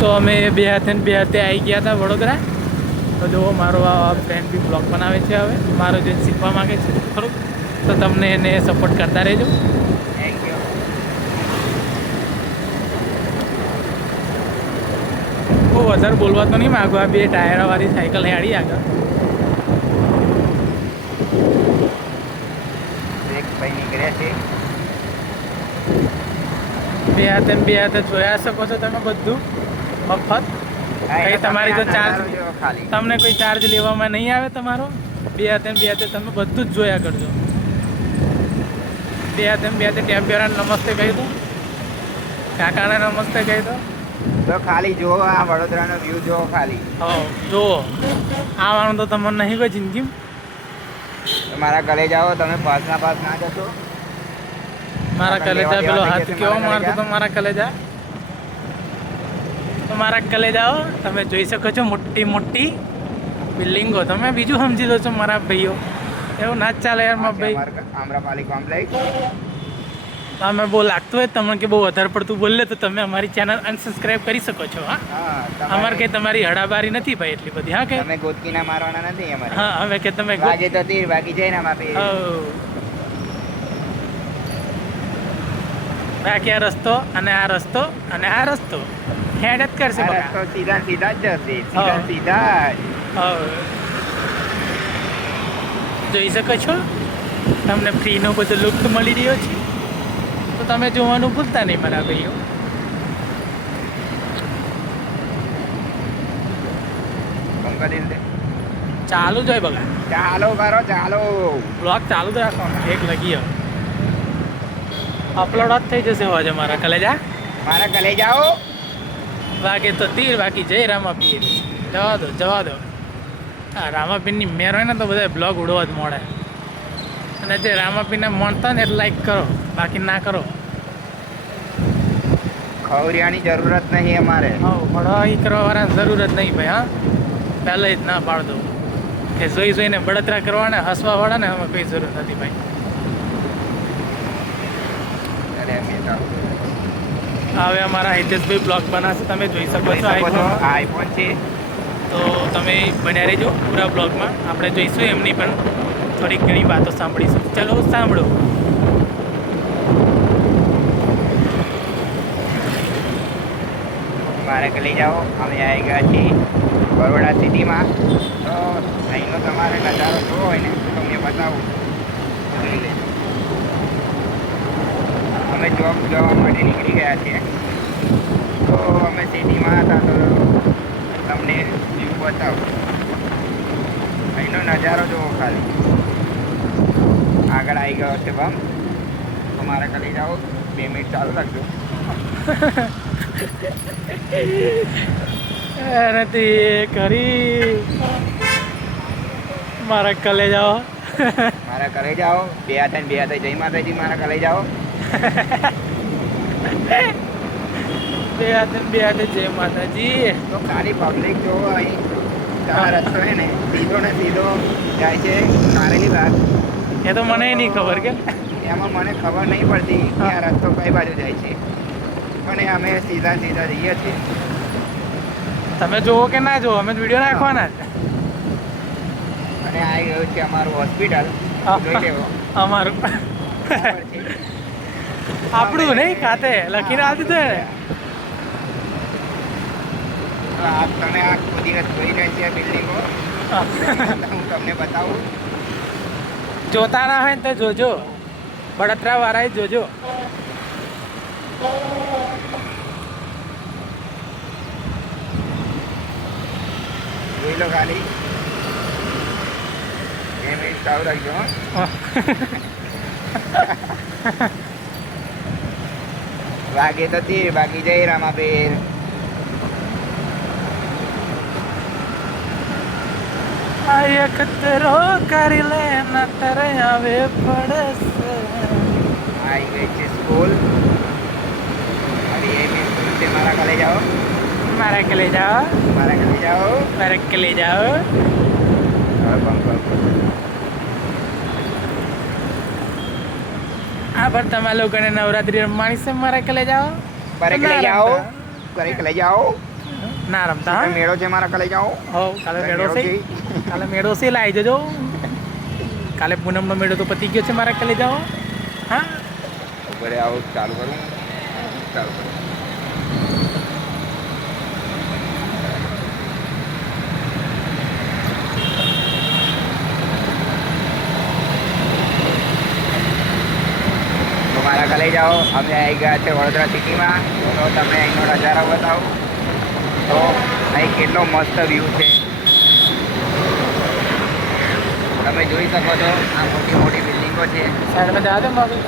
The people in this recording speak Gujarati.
તો અમે બે હાથે આવી ગયા હતા વડોદરા. તો જો મારો આ ફ્રેન્ડ બી બ્લોગ બનાવે છે. હવે મારો જે શીખવા માગે છે થોડુંક, તો તમને એને સપોર્ટ કરતા રહેજો. Thank you. બહુ વધારે બોલવા તો નહીં માગો. આ બે ટાયરવાળી સાયકલ હેડી આગળ. એક ભાઈ નીકળ્યા છે. બે હાથે જોયા શકો છો તમે બધું મફત. કઈ તમારી તો ચાર્જ, ખાલી તમને કોઈ ચાર્જ લેવામાં નહીં આવે તમારો. બે હાથે તમે બધું જ જોયા કરજો. બે હાથે ટેમ્પેરાને નમસ્તે કહી દો, કાકાને નમસ્તે કહી દો. તો ખાલી જુઓ આ વડોદરાનો વ્યૂ જુઓ ખાલી. હો જુઓ, આવવાનું તો તમને નહીં કોઈ જિંદગી. મારા ઘરે જાઓ તમે, પાસ ના જશો. મારા કલેજા પેલો હાથ કેવો મારતો તો મારા કલેજા. તો મારા કલેજાઓ તમે જોઈ શકો છો, મોટી મોટી બિલ્ડિંગો. તમે બીજું સમજી દો છો મારા ભાઈઓ, એવું ના જ ચાલે યાર મારા ભાઈ. આમ્રપાલી કોમ્પ્લેક્સ. તમે બહુ લાગતું હોય તમને કે બહુ વધારે પડતું બોલે તો તમે અમારી ચેનલ અનસબસ્ક્રાઈબ કરી શકો છો. હા, અમારે કે તમારી હડાબારી નથી ભાઈ એટલી બધી. હા, કે તમે ગોતકીના મારવાના નથી અમારે. હા, હવે કે તમે વાગે તો તીર બાકી જઈને આપી. બાકી આ રસ્તો અને આ રસ્તો અને આ રસ્તો હેડ જ કરશે. રસ્તો સીધા જ જશે. સીધા જ. જોઈ શકો છો તમને ફ્રીનો બધો લુક મળી રહ્યો છે. તો તમે જોવાનું ભૂલતા નહીં મારા ભાઈઓ. ચાલુ જ હોય બગા. ચાલો કરો, ચાલો. બ્લોગ ચાલુ જ રાખવાનો. એક લગી હવે અપલોડ જ થઈ જશે હોજે મારા કલેજા. મારા કલે જાઓ. વાગે તો તીર બાકી જય રામાપીર. જવા દો. હા, રામાપીરની મેર હોય ને તો બધા બ્લોગ ઉડવા જ મળે. અને જે રામાપીરને માનતા ને એટલે લાઈક કરો, બાકી ના કરો. ખવરિયાની જરૂરત નહીં અમારે. હા, બળવાઈ કરવા વાળાની જરૂર જ નહીં ભાઈ. હા, પહેલાં જ ના પાડ દો કે જોઈને બળતરા કરવાના, હસવા વાળા ને અમે કોઈ જરૂર નથી ભાઈ. હવે અમારા હિતેશભાઈ બ્લોગ બનાવશે, તમે જોઈ શકો છો. આઈફોન છે તો તમે બન્યા રહેજો પૂરા બ્લોગમાં. આપણે જોઈશું એમની પણ થોડીક ઘણી વાતો સાંભળીશું. ચાલો સાંભળો. મારે લઈ જાઓ. અમે આવી ગયા છીએ બરોડા સિટીમાં. તો અહીંનો તમારે નજારો જોવો હોય ને તો તમને બતાવું. અમે જોબ જવા માટે નીકળી ગયા છીએ. તો અમે સિટીમાં હતા તો તમને વ્યૂ બતાવું. અહીંનો નજારો જોવો ખાલી. આગળ આવી ગયો છે બમ. તો મારે લઈ જાઓ. 2 મિનિટ ચાલુ રાખજો. નથી કરી મારા કલે જાઓ. મારા ઘરે જાઓ. બે હાથે જય માતાજી. મારા ઘરે જાઓ. બે હાથે જય માતાજી. તો ખાલી પબ્લિક જોવો અહીં. આ રસ્તો છે ને સીધો ને સીધો જાય છે કારેલી બાગ. એ તો મને નહીં ખબર કે એમાં મને ખબર નહીં પડતી કે આ રસ્તો કઈ બાજુ જાય છે. પણ અમે સીધા જઈએ છીએ. તમે જોવો કે ના જોવો, અમે વિડીયો નાખવાના જ. અને આવી ગયું છે અમારું હોસ્પિટલ. જોઈ લેવો. અમારું આપણું નહીં, ખાતે લખીને આવતી તો આપ તમે આખો દિવસ જોઈ રહી છે બિલ્ડિંગો. હું તમને બતાવું. જોતા ના હોય ને તો જોજો, બળતરા વાળા જોજો. જોઈ લો ખાલી. 2 મિનિટ ચાલુ રાખજો. વાગે તો તીર બાકી જય રામાપીર. કતરો કરી લે નતર આવે પડશે. આવી ગઈ છે સ્કૂલ. અરે એ સ્કૂલ છે. મારા ઘરે જાઓ. મારા કલે જાઓ. મારા ઘરે જાઓ. મારા કલે જાઓ. આ પર તમારા લોકોને નવરાત્રી રમવાની છે. મારા કલે જાઓ. ઘરે લઈ જાઓ. ઘરે લઈ જાઓ. ના રમતા હા મેળો છે મારા કલે જાઓ. હો કાલે મેળો છે કાલે મેળો છે લાવી જજો કાલે પૂનમનો મેળો તો પતી ગયો છે મારા કાલે જાઓ હા બરે આવો ચાલુ કરું ચાલુ કરું. તો મારા કલે જાઓ અમે આવી ગયા છે વડોદરા સિટીમાં. તો તમને અહીંનો નજારો બતાવું. તો અહીં કેટલો મસ્ત વ્યૂ છે તમે જોઈ શકો છો. આ મોટી મોટી બિલ્ડિંગો છે. સાઈડમાં જવા દે ભાભી